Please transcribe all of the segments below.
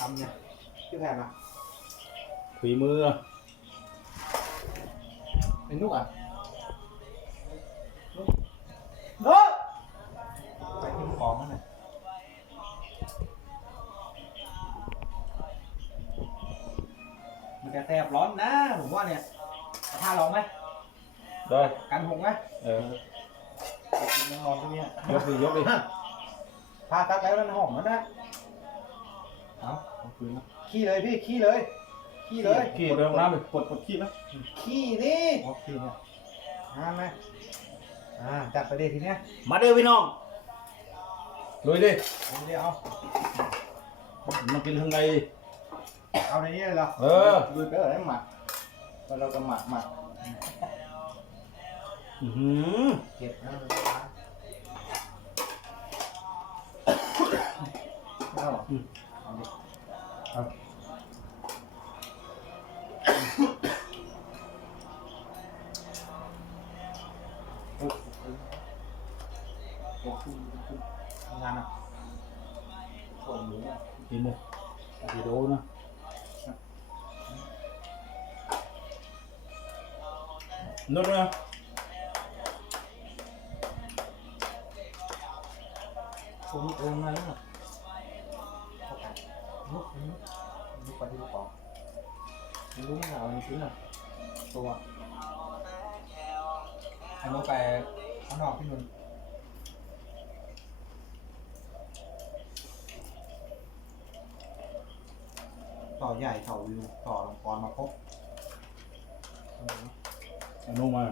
ทำเนี่ยพี่แพนอะฝีมือเป็นนุกอะนุกเฮ้ยไปทิ้งของมันหน่อยมันจะแสบร้อนนะผมว่าเนี่ยเอาท่าลองไหมได้กันหงไหมเออกินนอนตรงเนี้ยยกดิยกดิพาตัดแล้วมันหอมแล้วนะ เอาเอาคืนนะขี้เลยพี่ขี้เลยขี้เลยขี้ไปห้องน้ำดิกดกดขี้ไหมขี้นี่โอเคเนี่ยอ่าไหมอ่าจัดไปเลยทีเนี้ยมาเด้อพี่น้องลุยดิเอาเดี๋ยวเอามากินข้างในเอาในนี้เลยเหรอเออดูไปอะไรหมักแล้วเราก็หมักหมักอื้อหือเก็บนะเอาเหรอเอาดิ เอาโอ้โหโอ้โหทำงา นอะส่งหมูอะกินเลยดีโดนะนุ่นนะผมเออมาแล้วอะลุกลุกลุกไปที่ลูกของลุกไม่เอาจริงๆอะตัวไอ้ลุกไปข้างนอกพี่นุ่นต่อใหญ่ต่อวิวต่อลำกรมาครบเอานุ่มมา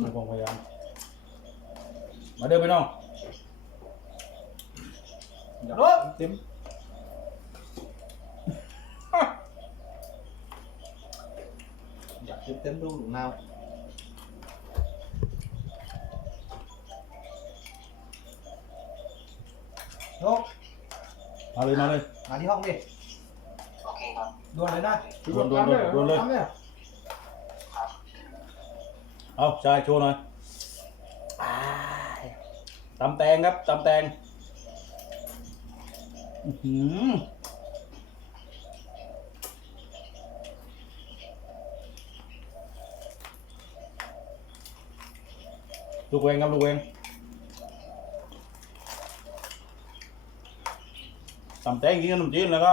ไม่ต้องพยายามมาเด้อพี่น้องรถเต็มอยากเต็มเต็มๆดูหลุมนาวนกมาเลยมาเลยมาที่ห้อง ดิด่วนเลยนะด่วนด่วนด่วนด่วนเลยทำเนี่ยเอาชายโชว์หน่อยตำแตงครับตำแตงอื้อหือ ลูกเวงครับลูกเวงตำแตงกินขนมจีนแล้วก็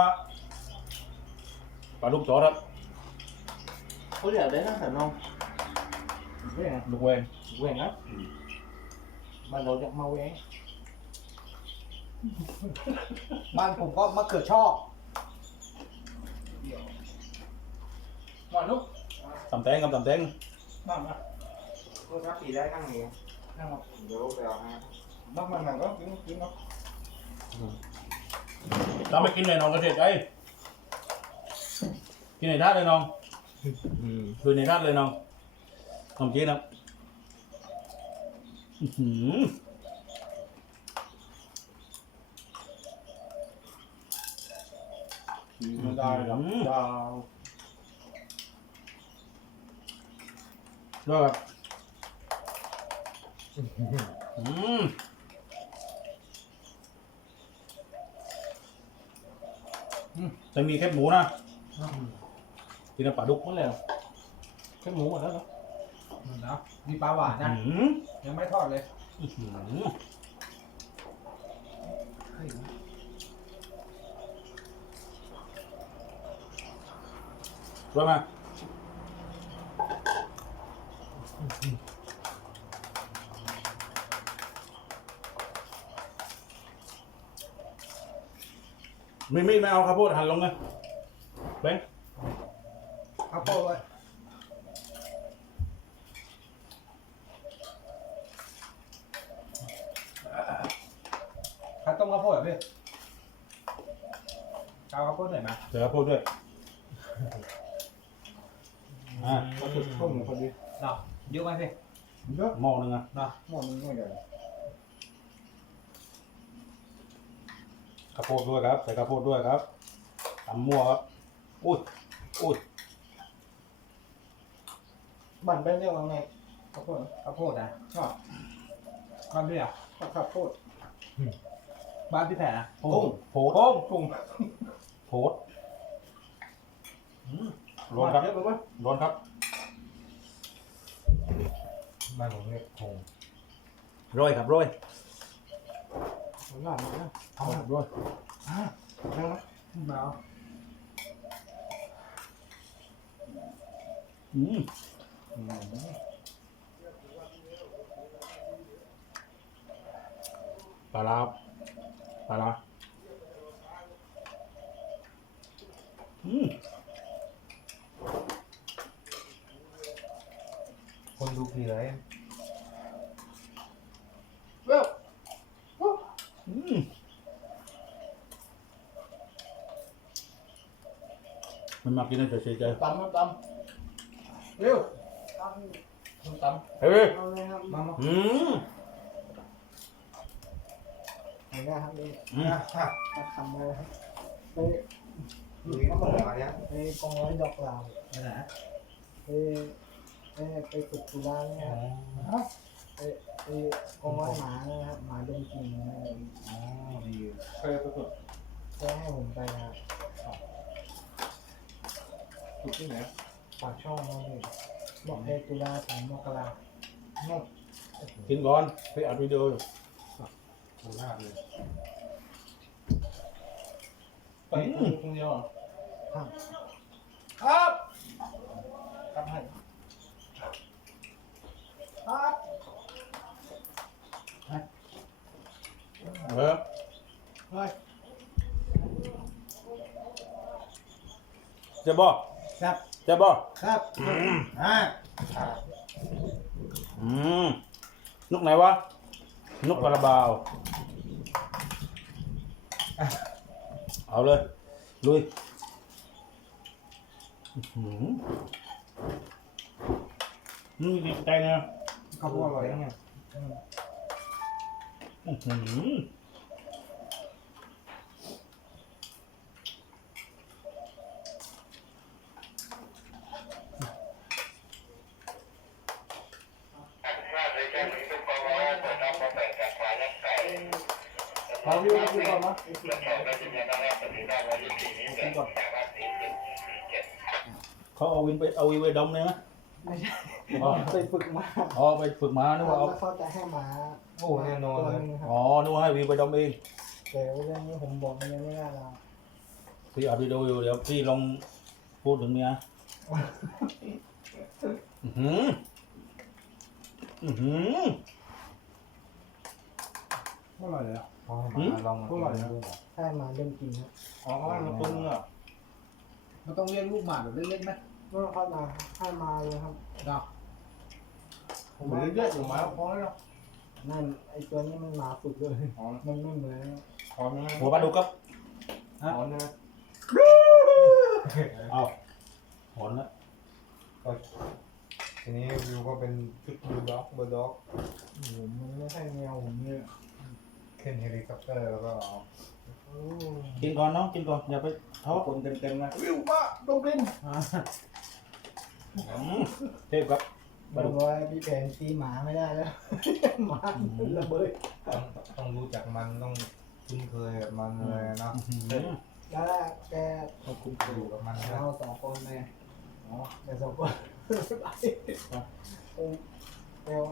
ปลาลูกจอดครับเขาเรียกได้นะแต่น้องเว้ย ลูกเวง เว้งนะ บ้านเราจะมาเว้งบ้านผมก็มะเขือชอบมานุกตำแตงครับตำแตงบ้างนะก็รับปีได้นั่งนี่นั่งมาเดี๋ยวไปเอาให้บ้างมันมันก็กินกินเนาะเราไม่กินในน้องเกษตรไอ้กินในท่าเลยน้องคือในท่าเลยน้องขนมจีนครับอื้อหือ ไม่ได้หรอกดาวด้อืมจะมีแค่หมูนะกินปลาดุกนั่นแหละแค่หมูหมดแล้วเนาะนะมีปลาหวานนะยังไม่ทอดเลย อื้อหือเฮ้ยด้วยมาไม่ไม่ไม่เอาข้าวโพดหั่นลงเลยแบงค์ข้าวโพดเลยข้าวต้มข้าวโพดเหรอพี่ข้าวข้าวโพดหน่อยมาเดี๋ยวข้าวโพดด้วย อ่าก็คือต้มพอดีเนาะเยอะไหมพี่เยอะหม้อหนึงอะเนาะหมดมันไม่ใหญ่ข้าวโพดด้วยครับ ใส่ข้าวโพดด้วยครับตำมั่วครับอุ้ยอุ้ยบ้านเป็นเรียกว่าไงข้าวโพดข้าวโพดอะชอบข้าวเบี้ยข้าวโพดบ้านพี่แผ่นะกุ้งโพดกุ้งกุ้งโพดร้อนครับเยอะไปไหมร้อนครับ บ้านผมเรียกคงร้อยครับร้อยมันหนามานะทำแบบด้วยอ่านั่งนะมาอืมอืมปลาลาปลาลาอืม คน ดูผีไรเร็วอืมมันมากินได้เฉยๆใจตำมาตำเร็วตำตำเฮ้ยเอาเลยครับมามาอืมเอาได้ครับนี่อืมอะมาทำเลยครับไปดูนี่ก็มาเนี่ยไปกองร้อยดอกลาวไปไหนไป ไปไปฝึกกีฬาเนี่ยครับไปไปกองร้อยหมาเนี่ยครับหมาดมกลิ่นเนี่ยอ๋อดีเคยไปฝึกจะให้ผมไปนะครับฝึกที่ไหนปากช่องนั่นเองบอกไปกีฬาถึงมกราเนู่นกินก่อนไปอัดวิดีโออยู่โคราชเลยไปคนเดียวครับครับครับให้ ครับเออเฮ้ยจะบอกครับจะบอกค รับอ่าอืมนกไหนวะนกกระบาวอะเอาเลยลุยอื้อหืออืมดีใจนะข้าวโพดอร่อยยังไงอื้อหือเราวิววิวก่อนนะเขาเอาวินไปเอาวินไปดมเลยนะ ไม่ใช่อ๋อไปฝึกมาอ๋อไปฝึกมานึกว่าเอาแล้วเขาจะให้หมาโอ้แน่นอนตัวเลยนึงครับอ๋อนึกว่าให้วินไปดมเองแต่เรื่องนี้ผมบอกมันยังไม่ได้แล้วพี่อัดวิดีโออยู่เดี๋ยวพี่ลองพูดถึงเมียอือหืออือหืออร่อยเลยอะพอให้มาลองอร่อยนะ ให้หมาดมกลิ่นครับอ๋อเขาให้มาปรุงเนื้อมันต้องเลี้ยงลูกหมาแบบเล็กๆไหม เมื่อเขามาให้มาเลยครับเนาะผมเหลือเยอะอยู่มาพอแล้วนั่นไอตัวนี้มันหมาฝึกเลยอ๋อมันไม่เหมือนพอนะหัวปลาดุกครับพอนะเอาหอนแล้วทีนี้วิวก็เป็นชุดบูลด็อกบูลด็อกผมมันไม่ใช่แนวผมเนี่ยขึ้นเฮลิคอปเตอร์แล้วก็เอาโอ้กินก่อนน้องกินก่อนอย่าไปท้อคนเต็มๆนะวิวมาดงกลิ่นอืม เทพครับบบอกว่าพี่แผนตีหมาไม่ได้แล้ว หมาระเบิดต้องต้องรู้จักมันต้องคุ้นเคยกับมันเลยนะอื้อหือแล้วแกต้องคุ้นเคยอยู่กับมันนะเราสองคนเลยอ๋อแต่สองคนแล้ว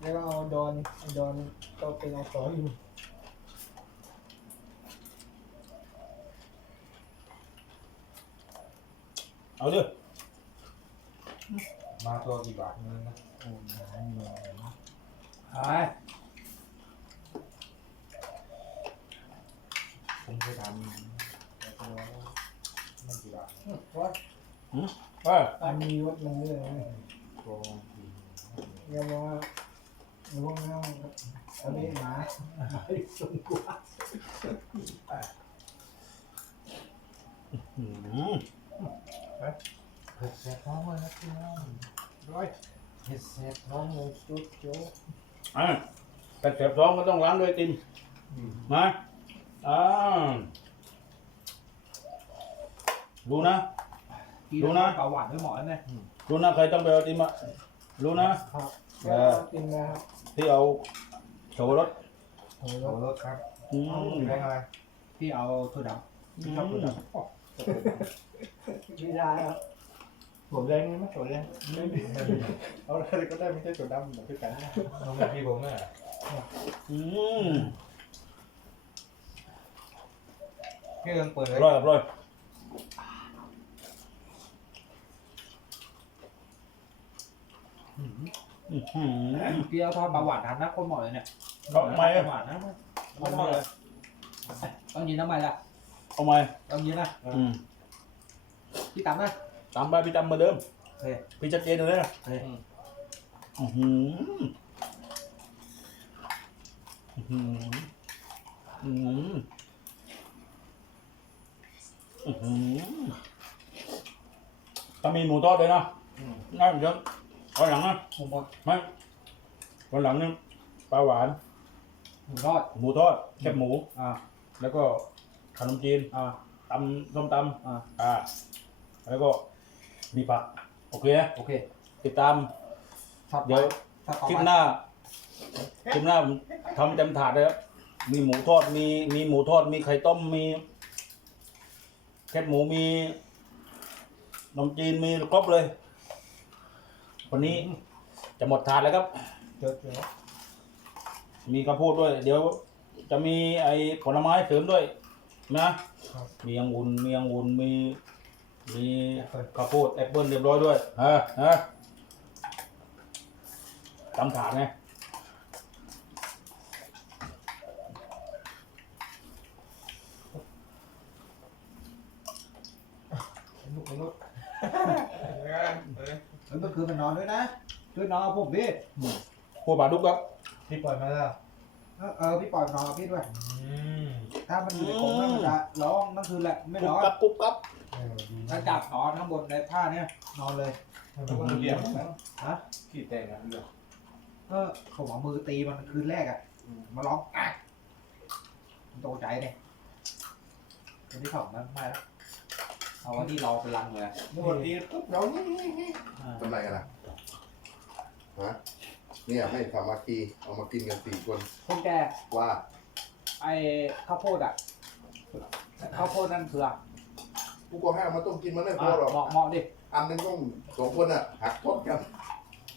แล้วเอาดอนดอนก็เป็นเอาสออยู่เอาเลย มาตัวกี่บาทนึงนนะโอ้ยหมาเหนื่อยนะไอ้ผมเคยทำแต่ตัวไม่กี่บาทว่าเอออันนี้วัดมันเลยตัวกี่เรียกว่ารู้ไหมว่าอันนี้หมาหมาที่สูงกว่าอื้อหือ เผ็ดแซ่บท้องเลยนะพี่น้อง ร้อย เห็ดเสร็จท้องเลยจุดโจ๊กอะแต่เสียบท้องก็ต้องล้างด้วยติมมาอ่ารู้นะกินดูนะ เปล่าหวานไม่เหมาะนะเนี่ยรู้นะใครต้องไปเอาติมอะรู้นะครับเอแล้วอกินนะครับที่เอาโชว์รถโอ้ยโอ้รถครับอืมแรงอะไรพี่เอาถั่วดอืมไม่ได้ครับ ผมแรงนี่ไหมผมแรงไม่มีเอาอะไรก็ได้ไม่ใช่ตัวดำเหมือนพี่กันน้องพี่ผมเนี่ยอืมพี่ยังเปิดเลอยร่อยอร่อยอือหือำพี่เอาทอดปลาหวานทานนะคนเหมาะเลยเนี่ยเอาไหมปลาหวานนะคนเหมาะเลยต้องยินทำไมล่ะเอาไหมต้องยินนะอืมพี่ตามนะ ตามไปพี่จำเหมือนเดิม เฮ้ย พี่ชัดเจนเลยนะเฮ้ย อือหืออื้อหืออืมอื้อหือต้องมีหมูทอดด้วยนะนั่นเดี๋ยววันหลังนะหมูหมดไม่วันหลังนี่ปลาหวาน หมูทอด หมูทอดแคบหมู อ่า แล้วก็ขนมจีนอ่าตำส้มตำอ่า อ่า แล้วก็ มีผักโอเคนะโอเคติดตามช็อตเดี๋ยวช็อตคลิปต่อหน้าคลิปหน้าผมทำเต็มถาดเลยครับมีหมูทอดมีมีหมูทอดมีไข่ต้มมีแคบหมูมีขนมจีนมีครบเลย วันนี้จะหมดถาดแล้วครับเจอเจอมีข้าวโพดด้วย เดี๋ยวจะมีไอ้ผลไม้เสริมด้วยนะ มีองุ่นมีองุ่นมี มีข้าวโพดแอปเปิ้ลเรียบร้อยด้วยฮะฮะตำถาดไงลูกลูกแล้วเมื่อคืนมันนอนด้วยนะช่วยนอนกับผมพี่พวกปลาดุกครับพี่ปล่อยมาแล้วเออเออพี่ปล่อยมันนอนกับพี่ด้วยอืมถ้ามันอยู่ในกรงแล้วมันจะร้องทั้งคืนแหละไม่กุ๊นบอนกับกุ๊บกับ เออดี ถ้าจับนอนข้างบนในผ้าเนี่ยนอนเลยมันก็เรียบฮะขี้แตกอะเลือดก็ผมเอามือตีมันคืนแรกอะมาร้องอะมันตกใจเนี่ยคนที่สองนั้นไม่แล้วเอาไว้ที่รอเป็นรังเลยเมื่อวันนี้ปุ๊บเรานี่อ่าทำไรกันล่ะฮะเนี่ยให้สามัคคีเอามากินกันสี่คนคนแกว่า ไอ้ข้าวโพดอะข้าวโพดนั่นคือ อะกูก็ให้เอามาต้มกินมันไม่พอะอหรอก เหมาะเหมาะดิอันหนึงต้องสองคนอะ หักทดกัน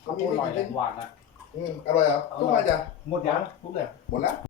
ข้าวโพดอร่อยแหลมหวานอะอืมอร่อยเหรอทุกมาจ้ะหมดยังปุ๊บเลยหมดแล้ว